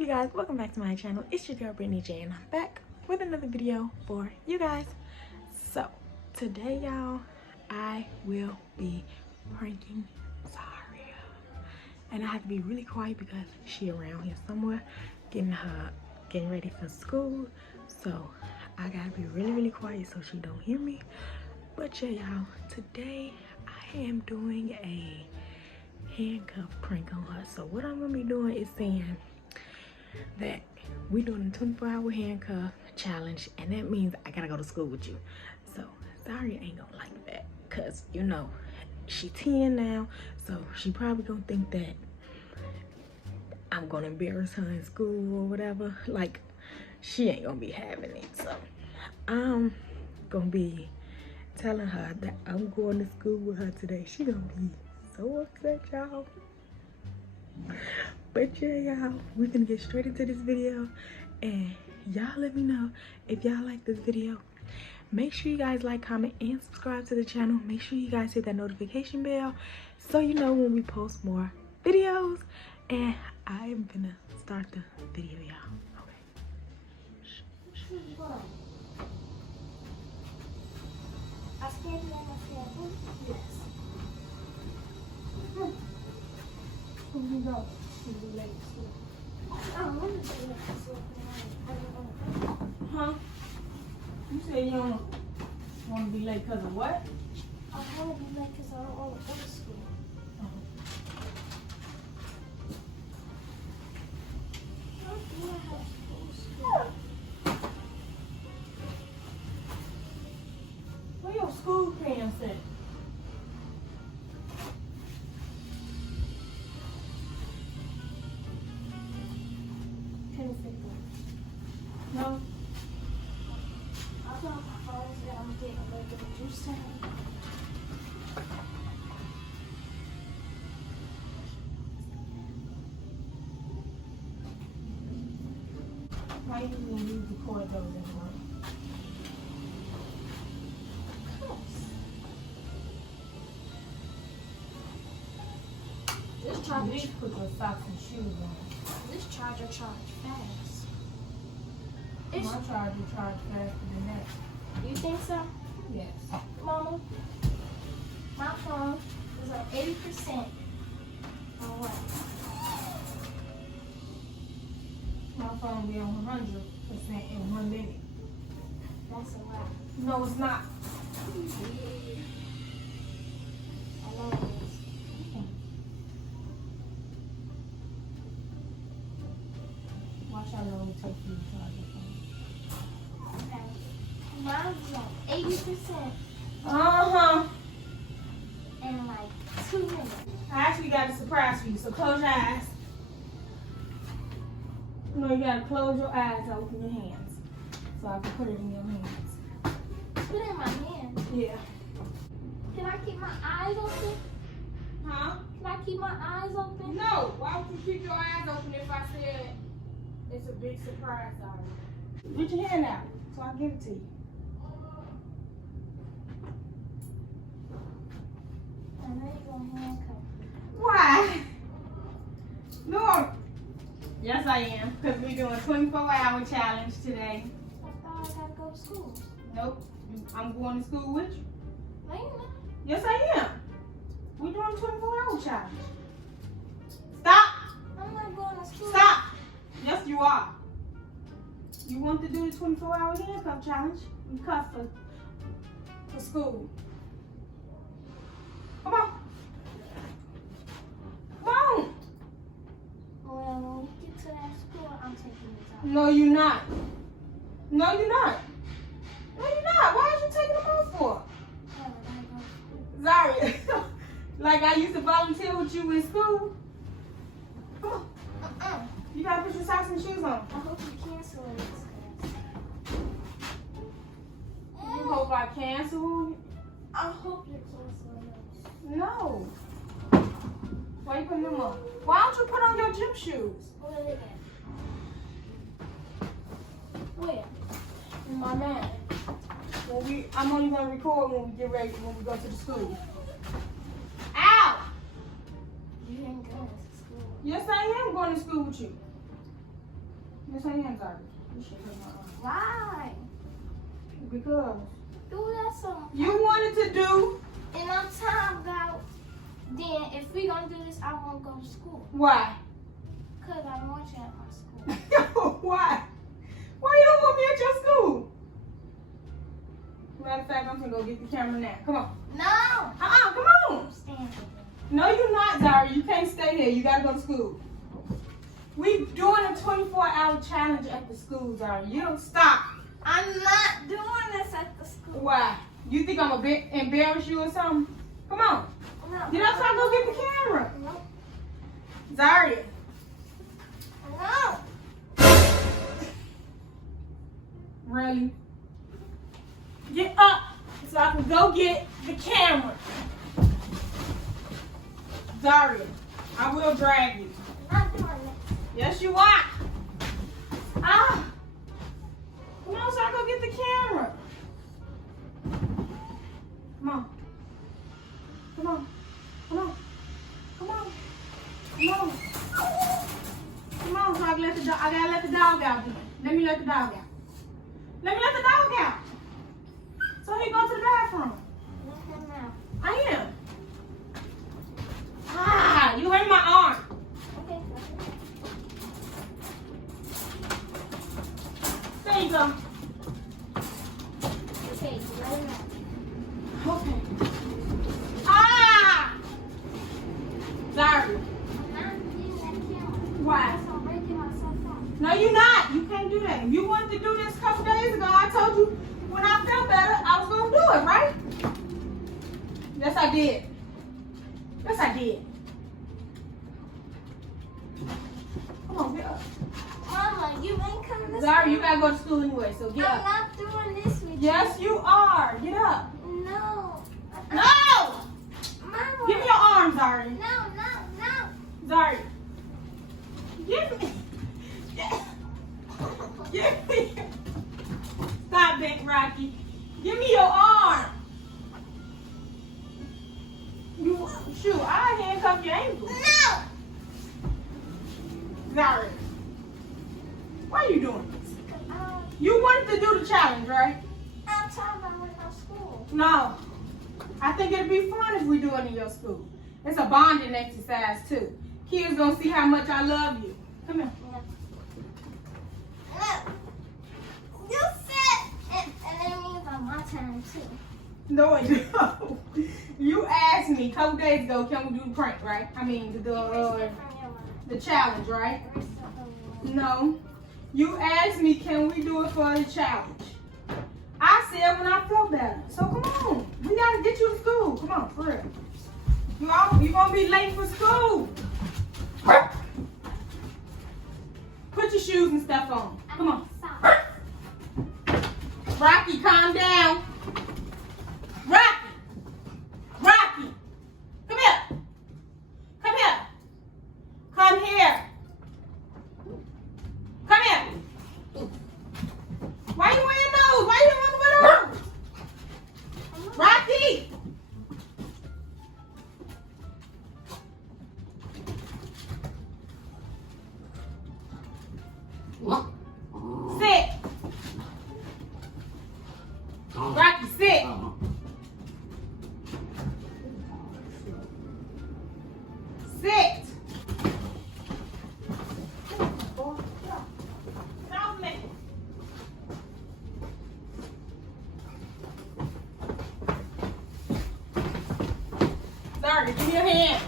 up, you guys? Welcome back to my channel. It's your girl Brittany J, and I'm back with another video for you guys. So today, y'all, I will be pranking Zaria, and I have to be really quiet because she around here somewhere getting ready for school. So I gotta be really quiet so she don't hear me. But yeah, y'all, today I am doing a handcuff prank on her. So what I'm gonna be doing is saying that we're doing a 24-hour handcuff challenge, and that means I gotta go to school with you. So Zaria ain't gonna like that because, you know, she 10 now, so she probably gonna think that I'm gonna embarrass her in school or whatever. Like, she ain't gonna be having it. So I'm gonna be telling her that I'm going to school with her today. She gonna be so upset, y'all. But yeah, y'all, we're gonna get straight into this video, and y'all let me know if y'all like this video. Make sure you guys like, comment, and subscribe to the channel. Make sure you guys hit that notification bell so you know when we post more videos. And I am gonna start the video, y'all. Okay. I scared you on my phone. Yes. Where you go? You late to school. I don't want to be late to school. I don't know. Huh? You said you don't want to be late because of what? I want to be late because I don't want to go to school. How do I have to go to school? Where your school pants at? No. I thought my phone said I'm getting a little bit of juice time. Why you gonna use the cord those in one? This charger, You put your socks and shoes on. this charger charged fast. My charger charged faster than that. You think so? Yes. Mama, my phone is like 80%. On what? My phone be on 100% in 1 minute. That's a lot. No, it's not. I know it is. Watch how long it takes you to charge your phone. Okay. Mine's like 80% in like 2 minutes. I actually got a surprise for you, so close your eyes. No, you gotta close your eyes and open your hands so I can put it in your hands. Put it in my hand. Yeah. Can I keep my eyes open? Huh? Can I keep my eyes open? No. Why would you keep your eyes open if I said it's a big surprise on you? Put your hand out so I'll give it to you. I know you're going to handcuff me. Why? No. Yes, I am, because we're doing a 24-hour challenge today. I thought I gotta go to school. Nope. I'm going to school with you. No, you're not. Yes, I am. We're doing a 24-hour challenge. Stop. I'm not going to school. Stop. Yes, you are. You want to do the 24-hour handcuff challenge? You cuff for school. Come on. Come on. Well, when we get to that school, I'm taking this out. No, you're not. No, you're not. No, you're not. Why are you taking them off for? Oh, I gotta go to school. Zaria, like I used to volunteer with you in school. Come on. You gotta put your socks and shoes on. I hope you cancel it. You hope I cancel? I hope you're canceling it. No. Why you putting them on? Why don't you put on your gym shoes? Where are they at? Where? In my man. I'm only gonna record when we get ready, when we go to the school. Ow! You ain't going to school. Yes, I am going to school with you. Miss her hands are. You should hurt my arm. Why? Because Do that some. you wanted to do. And I'm timed out. Then if we gonna do this, I won't go to school. Why? Cause I don't want you at my school. Why? Why you don't want me at your school? Matter of fact, I'm gonna go get the camera now. Come on. No. Come on. Stand. No, you're not, Zaria. You can't stay here. You gotta go to school. We doing a 24-hour challenge at the school, Zaria. You don't stop. I'm not doing this at the school. Why? You think I'm gonna embarrass you or something? Come on. No. Get outside, go get the camera. No. Zaria. No. Really? Get up so I can go get the camera. Zaria, I will drag you. Not doing it. Yes, you are. Ah. Come on, so I go get the camera. Come on. Come on. Come on. Come on. Come on. Come on, so I can let the dog. I gotta let the dog out. Let me let the dog out. Let me let the dog out. So he go to the bathroom. Let him out. I am. Ah, you hurt my arm. Okay. There you go. Okay, let him out. Okay. Ah! Sorry. I'm not getting that camera. Why? That's I'm breaking myself out. No, you're not. You can't do that. You wanted to do this a couple days ago. I told you when I felt better, I was going to do it, right? Yes, I did. Yes, I did. Come on, get up. Mama, you ain't coming this Sorry, way. you got to go to school anyway, so get I'm up. not doing this with Yes, you are. Get up. you. No. No! Mama. Give me your arm, Zari. No. Zari. Give me. Give me. Stop that, Rocky. Give me your arm. Shoot, I handcuff your ankle. No. Zari. Why are you doing this? You wanted to do the challenge, right? I'm talking about with my school. No. I think it'd be fun if we do it in your school. It's a bonding exercise, too. Kids gonna see how much I love you. Come here. No. You said, and that means on my time too. No, I don't. You asked me a couple days ago, can we do the prank, right? I mean, the challenge, right? No. You asked me, can we do it for the challenge? I said when I felt better. So come on. We gotta get you to school. Come on, for real. You gonna be late for school. Put your shoes and stuff on. Come on. Rocky, calm down. Rocky. Rocky. Come here. Come here. Come here. Come here. Why you wearing those? Why you don't want to wear those? Rocky. Sit. Rocky, sit. Sit. Sorry, give me your hand.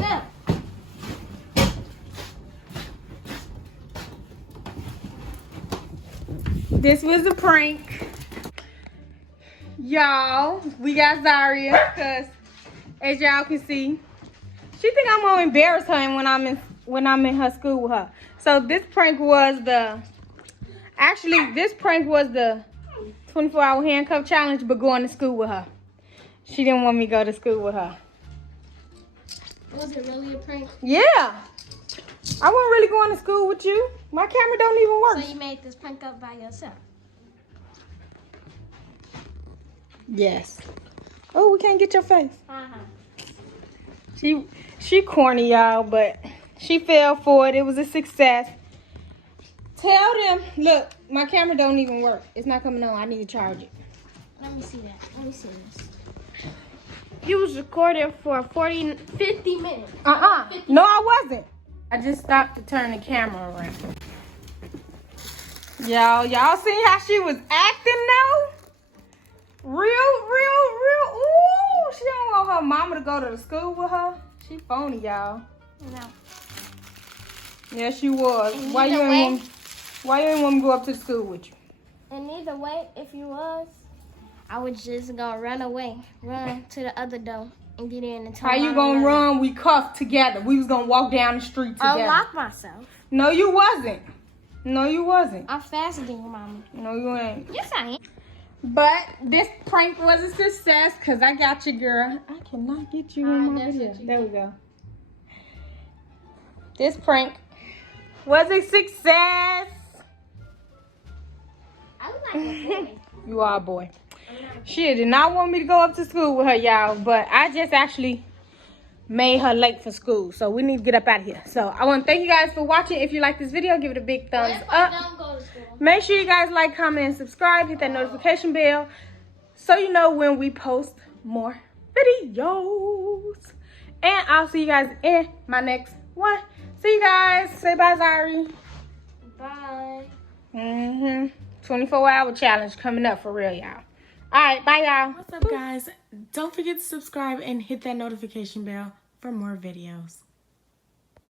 No. This was a prank. Y'all, we got Zaria, because as y'all can see, she think I'm gonna embarrass her when I'm in her school with her. So this prank was the 24-hour handcuff challenge, but going to school with her. She didn't want me to go to school with her. Was it really a prank? Yeah. I wasn't really going to school with you. My camera don't even work. So you made this prank up by yourself? Yes. Oh, we can't get your face. Uh-huh. She corny, y'all, but she fell for it. It was a success. Tell them, look, my camera don't even work. It's not coming on. I need to charge it. Let me see that. Let me see this. You was recording for 50 minutes. No, I wasn't. I just stopped to turn the camera around. Y'all see how she was acting now? Real. Ooh, she don't want her mama to go to the school with her. She phony, y'all. No. Yeah, she was. And Why you either ain't want me to go up to the school with you? And either way, if you was, I was just gonna run away, run to the other door, and get in and tell How you gonna run? We cuffed together. We was gonna walk down the street together. Unlock myself. No, you wasn't. No, you wasn't. I'm faster than your mama. No, you ain't. Yes, I am. But this prank was a success because I got you, girl. I cannot get you in my video. There we go. This prank was a success. I look like a boy. You are a boy. She did not want me to go up to school with her, y'all. But I just actually made her late for school. So we need to get up out of here. So I want to thank you guys for watching. If you like this video, give it a big thumbs up. Don't go to school. Make sure you guys like, comment, and subscribe. Hit that notification bell so you know when we post more videos. And I'll see you guys in my next one. See you guys. Say bye, Zaria. Bye. 24-hour challenge coming up for real, y'all. All right, bye, y'all. What's up, guys? Don't forget to subscribe and hit that notification bell for more videos.